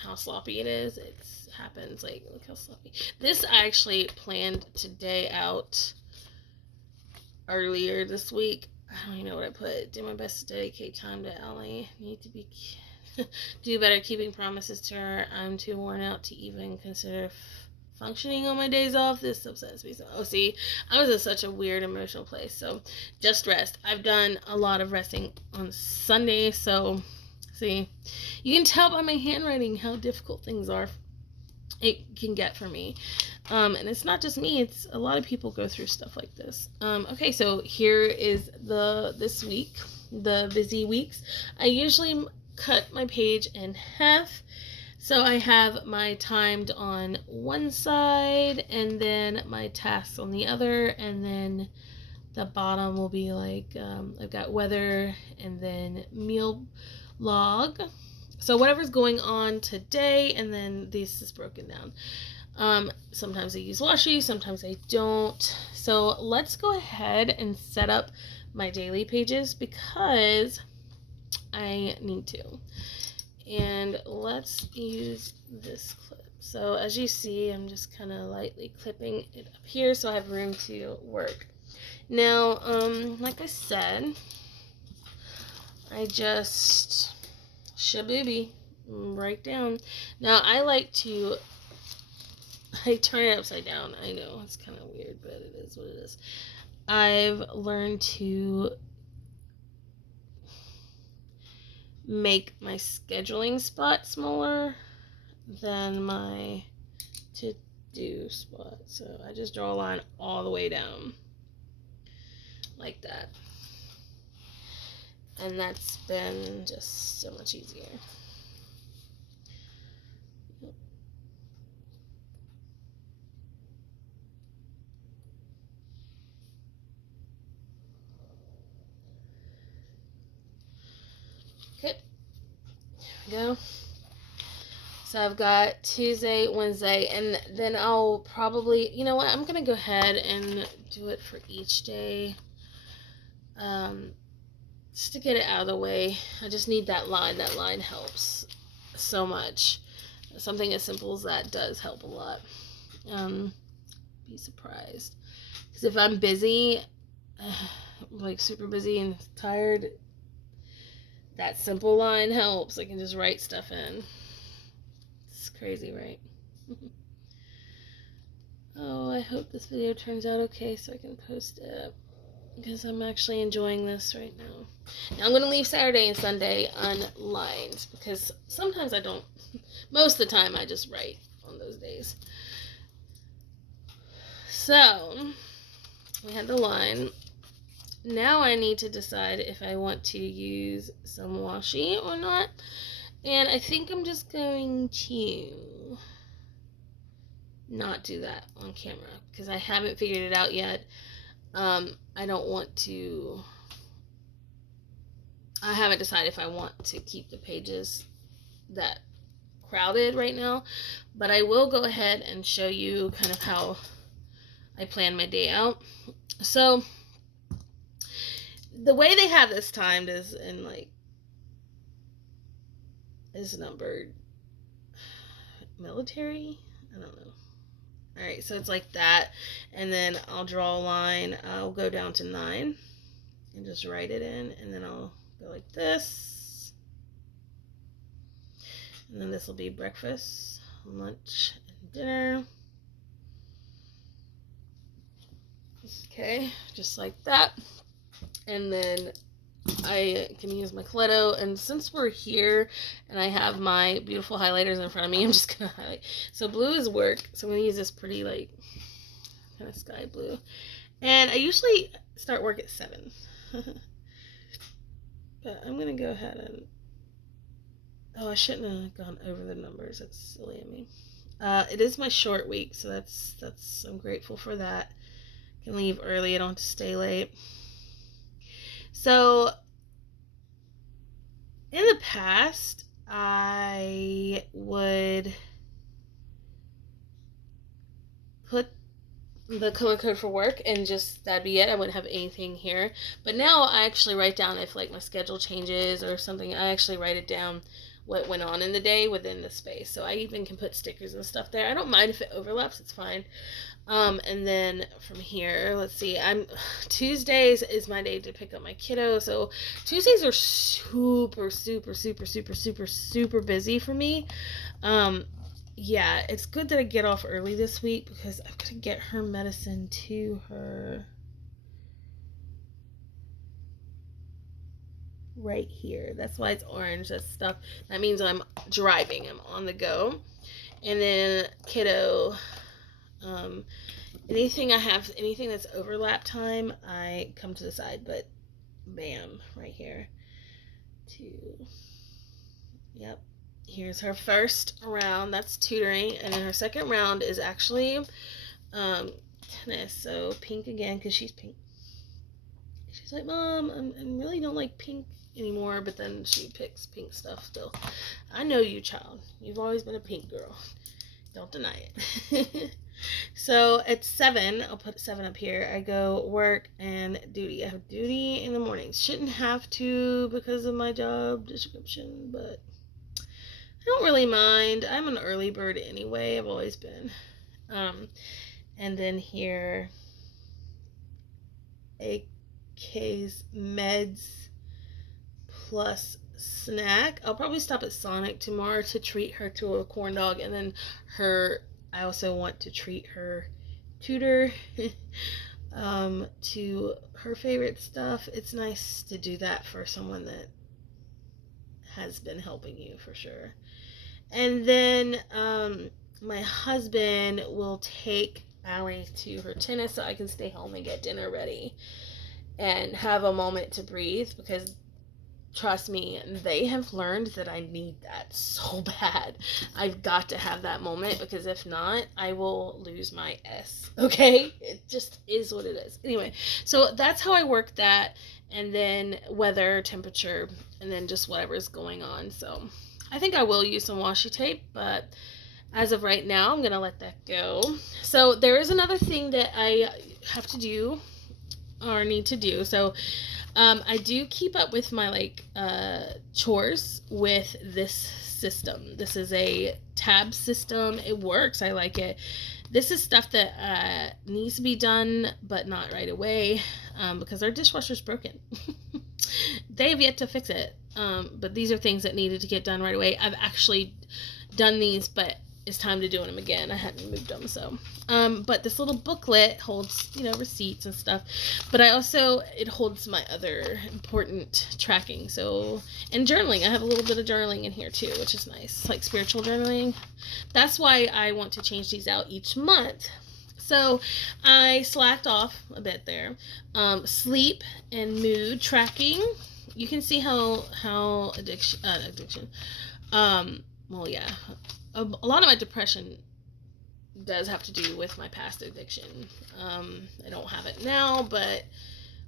how sloppy it is. It happens. Like, look how sloppy. This I actually planned today out earlier this week. I don't even know what I put. Do my best to dedicate time to Ellie. Need to be do better keeping promises to her. I'm too worn out to even consider functioning on my days off. This upsets me. So, see, I was in such a weird emotional place. So, just rest. I've done a lot of resting on Sunday. So, see, you can tell by my handwriting how difficult things are. It can get for me. And it's not just me. It's a lot of people go through stuff like this. Okay, so here is this week, the busy weeks. I usually cut my page in half. So I have my timed on one side and then my tasks on the other, and then the bottom will be like, I've got weather and then meal log. So whatever's going on today, and then this is broken down. Sometimes I use washi, sometimes I don't. So let's go ahead and set up my daily pages because I need to. And let's use this clip. So as you see, I'm just kind of lightly clipping it up here so I have room to work. Now, like I said, I just shabooby right down. Now I turn it upside down. I know it's kind of weird, but it is what it is. I've learned to make my scheduling spot smaller than my to-do spot. So I just draw a line all the way down like that. And that's been just so much easier. Okay, here we go. So I've got Tuesday, Wednesday, and then I'll probably, you know what, I'm going to go ahead and do it for each day. Just to get it out of the way. I just need that line. That line helps so much. Something as simple as that does help a lot. Be surprised. Because if I'm busy, like super busy and tired, that simple line helps. I can just write stuff in. It's crazy, right? Oh, I hope this video turns out okay so I can post it. because I'm actually enjoying this right now. Now I'm going to leave Saturday and Sunday unlined because sometimes I don't. Most of the time I just write on those days. So we had the line. Now I need to decide if I want to use some washi or not. And I think I'm just going to not do that on camera because I haven't figured it out yet. I don't want to. I haven't decided if I want to keep the pages that crowded right now, but I will go ahead and show you kind of how I plan my day out. So the way they have this timed is in is numbered military. I don't know. All right, so it's like that, and then I'll draw a line. I'll go down to 9 and just write it in, and then I'll go like this, and then this will be breakfast, lunch, and dinner. Okay, just like that. And then I can use my Coletto, and since we're here and I have my beautiful highlighters in front of me, I'm just gonna highlight. So blue is work, so I'm gonna use this pretty kind of sky blue, and I usually start work at 7. But I'm gonna go ahead and I shouldn't have gone over the numbers. That's silly of me. It is my short week, so that's I'm grateful for that. I can leave early. I don't have to stay late. So in the past, I would put the color code for work and just that'd be it. I wouldn't have anything here. But now I actually write down if my schedule changes or something. I actually write it down what went on in the day within the space. So I even can put stickers and stuff there. I don't mind if it overlaps. It's fine. And then from here, let's see. Tuesdays is my day to pick up my kiddo. So Tuesdays are super, super, super, super, super, super busy for me. Yeah, it's good that I get off early this week because I've got to get her medicine to her right here. That's why it's orange. That's stuff. That means I'm driving. I'm on the go. And then kiddo, anything that's overlap time, I come to the side, but bam, right here. Yep. Here's her first round. That's tutoring, and then her second round is actually tennis. So pink again because she's pink. She's like, Mom, I really don't like pink anymore, but then she picks pink stuff still. I know you, child. You've always been a pink girl. Don't deny it. So at 7, I'll put 7 up here. I go work and duty. I have duty in the mornings. Shouldn't have to because of my job description, but I don't really mind. I'm an early bird anyway. I've always been. And then here, AK's meds plus snack. I'll probably stop at Sonic tomorrow to treat her to a corn dog, and then I also want to treat her tutor to her favorite stuff. It's nice to do that for someone that has been helping you for sure. And then my husband will take Allie to her tennis so I can stay home and get dinner ready and have a moment to breathe because trust me, they have learned that I need that so bad. I've got to have that moment because if not, I will lose my S. Okay? It just is what it is. Anyway, so that's how I work that, and then weather, temperature, and then just whatever's going on. So I think I will use some washi tape, but as of right now, I'm going to let that go. So there is another thing that I have to do or need to do. So I do keep up with my chores with this system. This is a tab system. It works. I like it. This is stuff that needs to be done, but not right away because our dishwasher's broken. They have yet to fix it. But these are things that needed to get done right away. I've actually done these, but it's time to doing them again. I hadn't moved them, so. But this little booklet holds, receipts and stuff. But it holds my other important tracking. So, and journaling. I have a little bit of journaling in here too, which is nice. Like spiritual journaling. That's why I want to change these out each month. So I slacked off a bit there. Sleep and mood tracking. You can see how addiction. Well, yeah, a lot of my depression does have to do with my past addiction. I don't have it now, but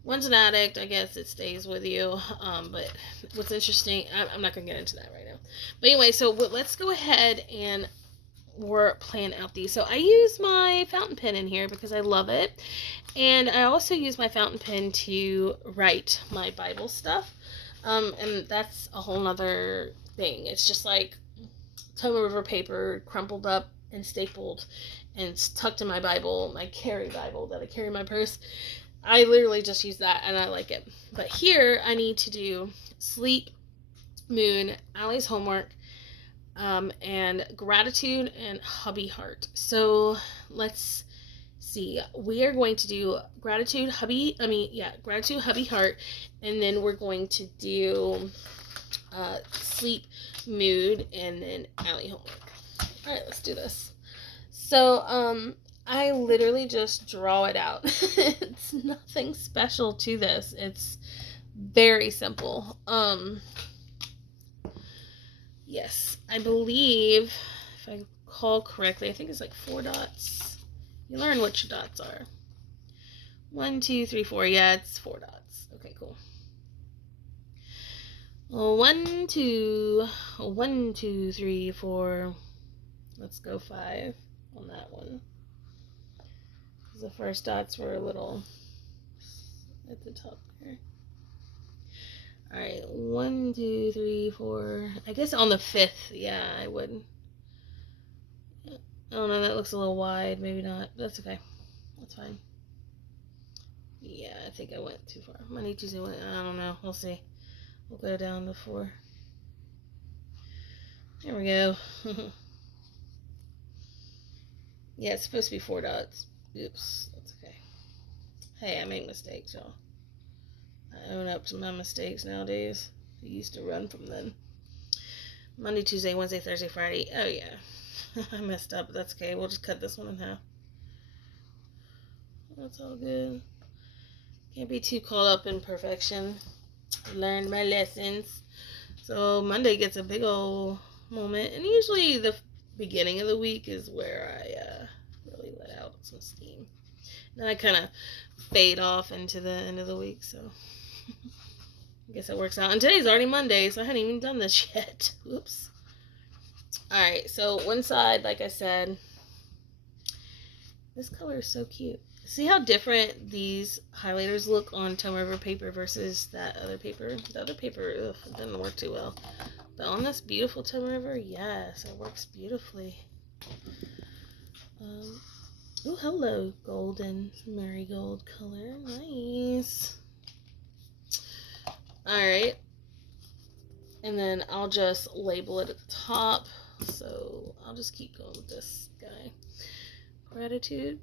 once an addict, I guess it stays with you. But what's interesting, I'm not going to get into that right now. But anyway, so let's go ahead and we're playing out these. So I use my fountain pen in here because I love it. And I also use my fountain pen to write my Bible stuff. And that's a whole nother thing. It's just like Tomo River paper crumpled up and stapled and tucked in my Bible, my carry Bible that I carry in my purse. I literally just use that and I like it. But here I need to do sleep, moon, Allie's homework, and gratitude and hubby heart. So let's see. We are going to do gratitude, hubby heart, and then we're going to do sleep, mood, and then Allie homework. All right, let's do this. So I literally just draw it out. It's nothing special to this. It's very simple. Yes, I believe, if I recall correctly, I think it's like 4 dots. You learn what your dots are. 1, 2, 3, 4. Yeah, it's 4 dots. Okay, cool. 1, 2, 1, 2, 3, 4. Let's go 5 on that one. The first dots were a little at the top there. Alright, 1, 2, 3, 4. I guess on the 5th, yeah, I would. Oh no, that looks a little wide. Maybe not. That's okay. That's fine. Yeah, I think I went too far. Monday, Tuesday, Wednesday. I don't know. We'll see. We'll go down to 4. There we go. Yeah, it's supposed to be 4 dots. Oops, that's okay. Hey, I make mistakes, y'all. I own up to my mistakes nowadays. I used to run from them. Monday, Tuesday, Wednesday, Thursday, Friday. Oh, yeah. I messed up, but that's okay. We'll just cut this one in half. That's all good. Can't be too caught up in perfection. Learned my lessons. So Monday gets a big old moment. And usually the beginning of the week is where I really let out some steam. Then I kind of fade off into the end of the week. So I guess it works out. And today's already Monday, so I hadn't even done this yet. Whoops. Alright, so one side, like I said, this color is so cute. See how different these highlighters look on Tomo River paper versus that other paper? The other paper, it didn't work too well. But on this beautiful Tomo River, yes, it works beautifully. Oh, hello, golden marigold color. Nice. Alright. And then I'll just label it at the top. So I'll just keep going with this guy. Gratitude.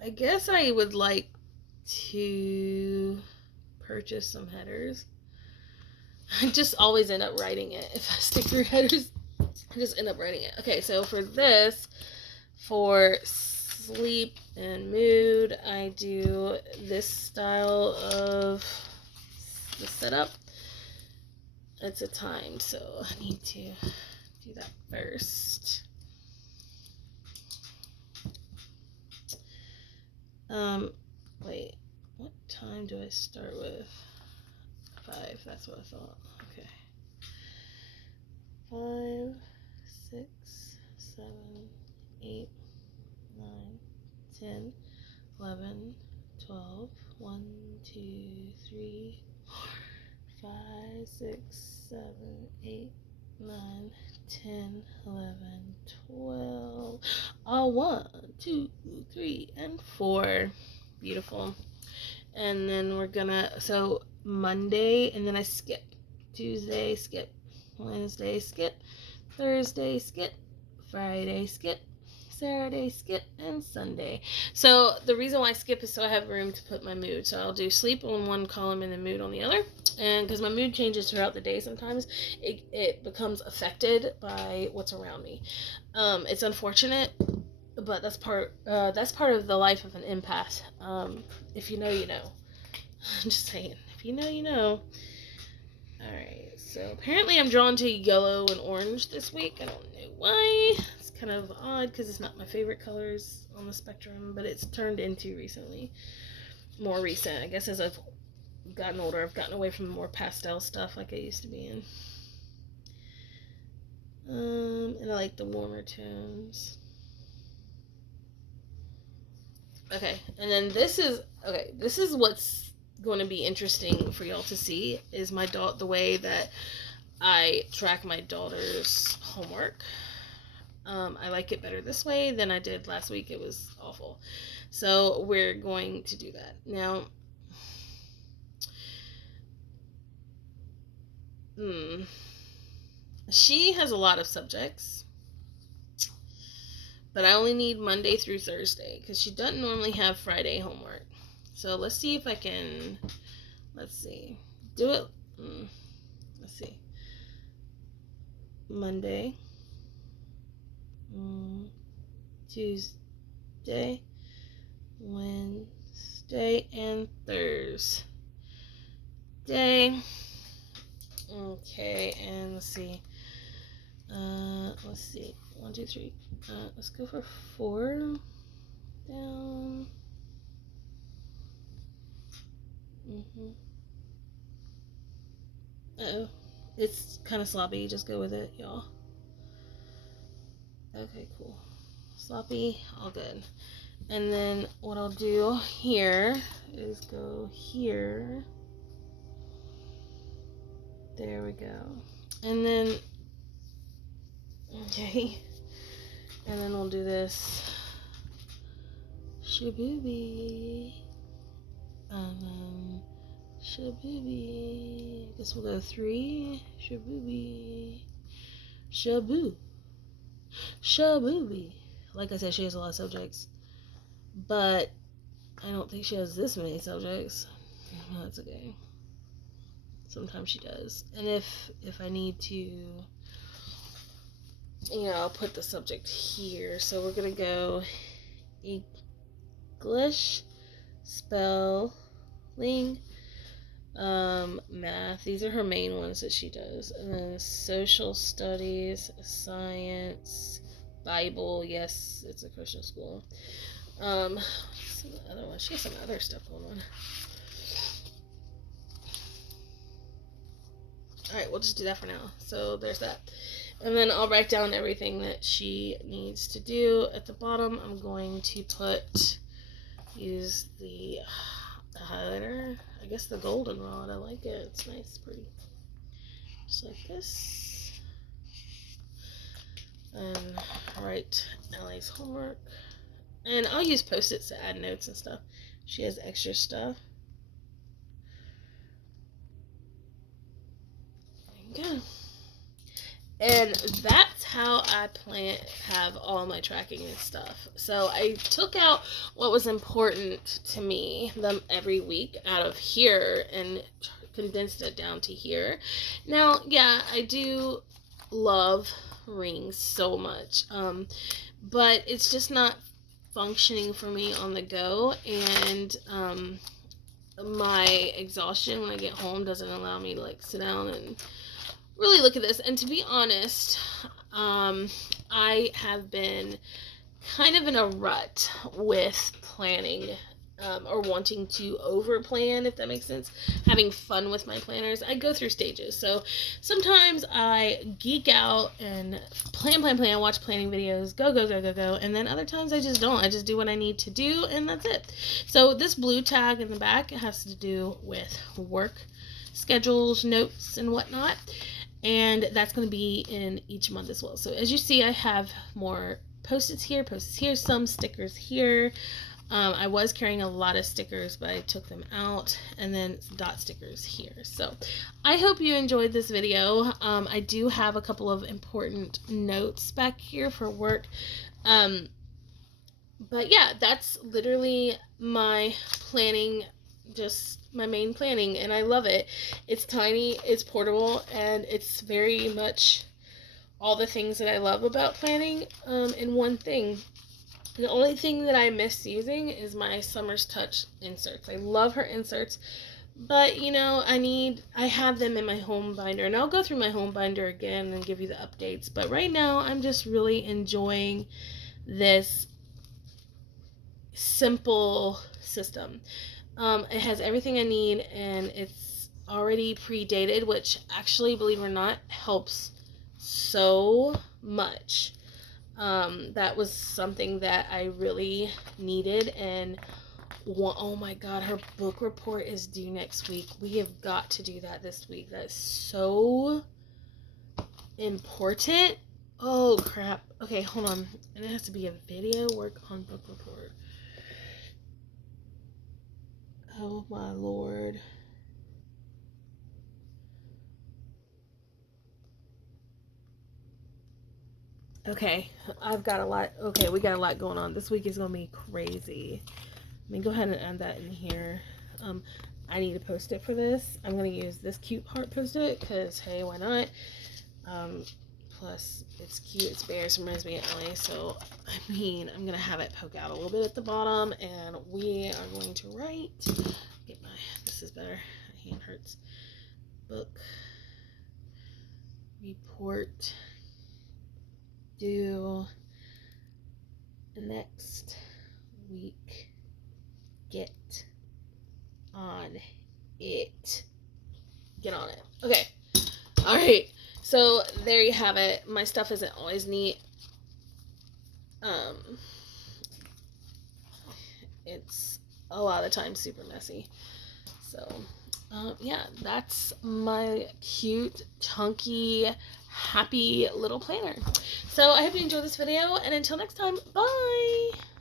I guess I would like to purchase some headers. I just always end up writing it. If I stick through headers, I just end up writing it. Okay, so for this, for sleep and mood, I do this style of the setup. It's a time, so I need to do that first. Wait, what time do I start with? 5, that's what I thought. Okay. 5, 6, 7, 8, 9, 10, 11, 12, 1, 2, 3, 4, 5, 6, 7, 8, 9, 10, 11, 12. Oh, 1, 2, 3, and 4. Beautiful. And then we're gonna, so Monday, and then I skip. Tuesday, skip. Wednesday, skip. Thursday, skip. Friday, skip. Saturday, skip, and Sunday. So the reason why I skip is so I have room to put my mood. So I'll do sleep on one column and then mood on the other. And because my mood changes throughout the day sometimes, it becomes affected by what's around me. It's unfortunate, but that's part of the life of an empath. If you know, you know. I'm just saying. If you know, you know. Alright, so apparently I'm drawn to yellow and orange this week. I don't know why. It's kind of odd because it's not my favorite colors on the spectrum, but it's turned into recently. More recent. I guess as I've gotten older, I've gotten away from the more pastel stuff like I used to be in. And I like the warmer tones. Okay, and then this is what's going to be interesting for y'all to see is the way that I track my daughter's homework. I like it better this way than I did last week. It was awful. So we're going to do that. Now, she has a lot of subjects, but I only need Monday through Thursday because she doesn't normally have Friday homework. So let's see if I can, do it. Let's see. Monday, Tuesday, Wednesday, and Thursday. Okay, and let's see. 1, 2, 3. Let's go for 4 down. Uh-oh. It's kind of sloppy. Just go with it, y'all. Okay, cool. Sloppy, all good. And then what I'll do here is go here. There we go. And then, okay. And then we'll do this. Shabooby. And then Shabooby. I guess we'll go 3. Shabooby. Shabooby. Like I said, she has a lot of subjects. But I don't think she has this many subjects. Well, that's okay. Sometimes she does. And if I need to, I'll put the subject here. So we're going to go English, spelling, math. These are her main ones that she does. And then social studies, science, Bible. Yes, it's a Christian school. Some other ones. She has some other stuff going on. Alright, we'll just do that for now. So there's that. And then I'll write down everything that she needs to do. At the bottom, I'm going to use the highlighter. I guess the golden rod. I like it. It's nice, pretty. Just like this. And write Allie's homework. And I'll use Post-its to add notes and stuff. She has extra stuff. There you go. And that's how I have all my tracking and stuff. So I took out what was important to me every week out of here and condensed it down to here. Now, yeah, I do love rings so much. But it's just not functioning for me on the go, and my exhaustion when I get home doesn't allow me to sit down and really look at this. And to be honest, I have been kind of in a rut with planning, or wanting to over plan, if that makes sense. Having fun with my planners. I go through stages. So sometimes I geek out and plan, watch planning videos, go. And then other times I just don't. I just do what I need to do, and that's it. So this blue tag in the back has to do with work schedules, notes, and whatnot. And that's going to be in each month as well. So as you see, I have more Post-its here, some stickers here. I was carrying a lot of stickers, but I took them out, and then dot stickers here. So I hope you enjoyed this video. I do have a couple of important notes back here for work. But yeah, that's literally my planning, just my main planning, and I love it. It's tiny, it's portable, and it's very much all the things that I love about planning in one thing. The only thing that I miss using is my Summer's Touch inserts. I love her inserts, but you know, I have them in my home binder, and I'll go through my home binder again and give you the updates. But right now, I'm just really enjoying this simple system. It has everything I need, and it's already pre-dated, which actually, believe it or not, helps so much. That was something that I really needed, and oh my god, her book report is due next week. We have got to do that this week. That is so important. Oh crap. Okay, hold on. And it has to be a video work on book report. Oh my lord. Okay, I've got a lot. Okay, we got a lot going on. This week is gonna be crazy. Let me go ahead and add that in here. I need to post it for this. I'm gonna use this cute heart post-it because hey, why not? Plus it's cute. It's bears. Reminds me of LA. So I mean, I'm gonna have it poke out a little bit at the bottom, and we are going to write. Get my. This is better. My hand hurts. Book report due next week. Get on it. Get on it. Okay. Alright. So there you have it. My stuff isn't always neat. It's a lot of times super messy. So yeah, that's my cute, chunky, happy little planner. So I hope you enjoyed this video, and until next time, bye!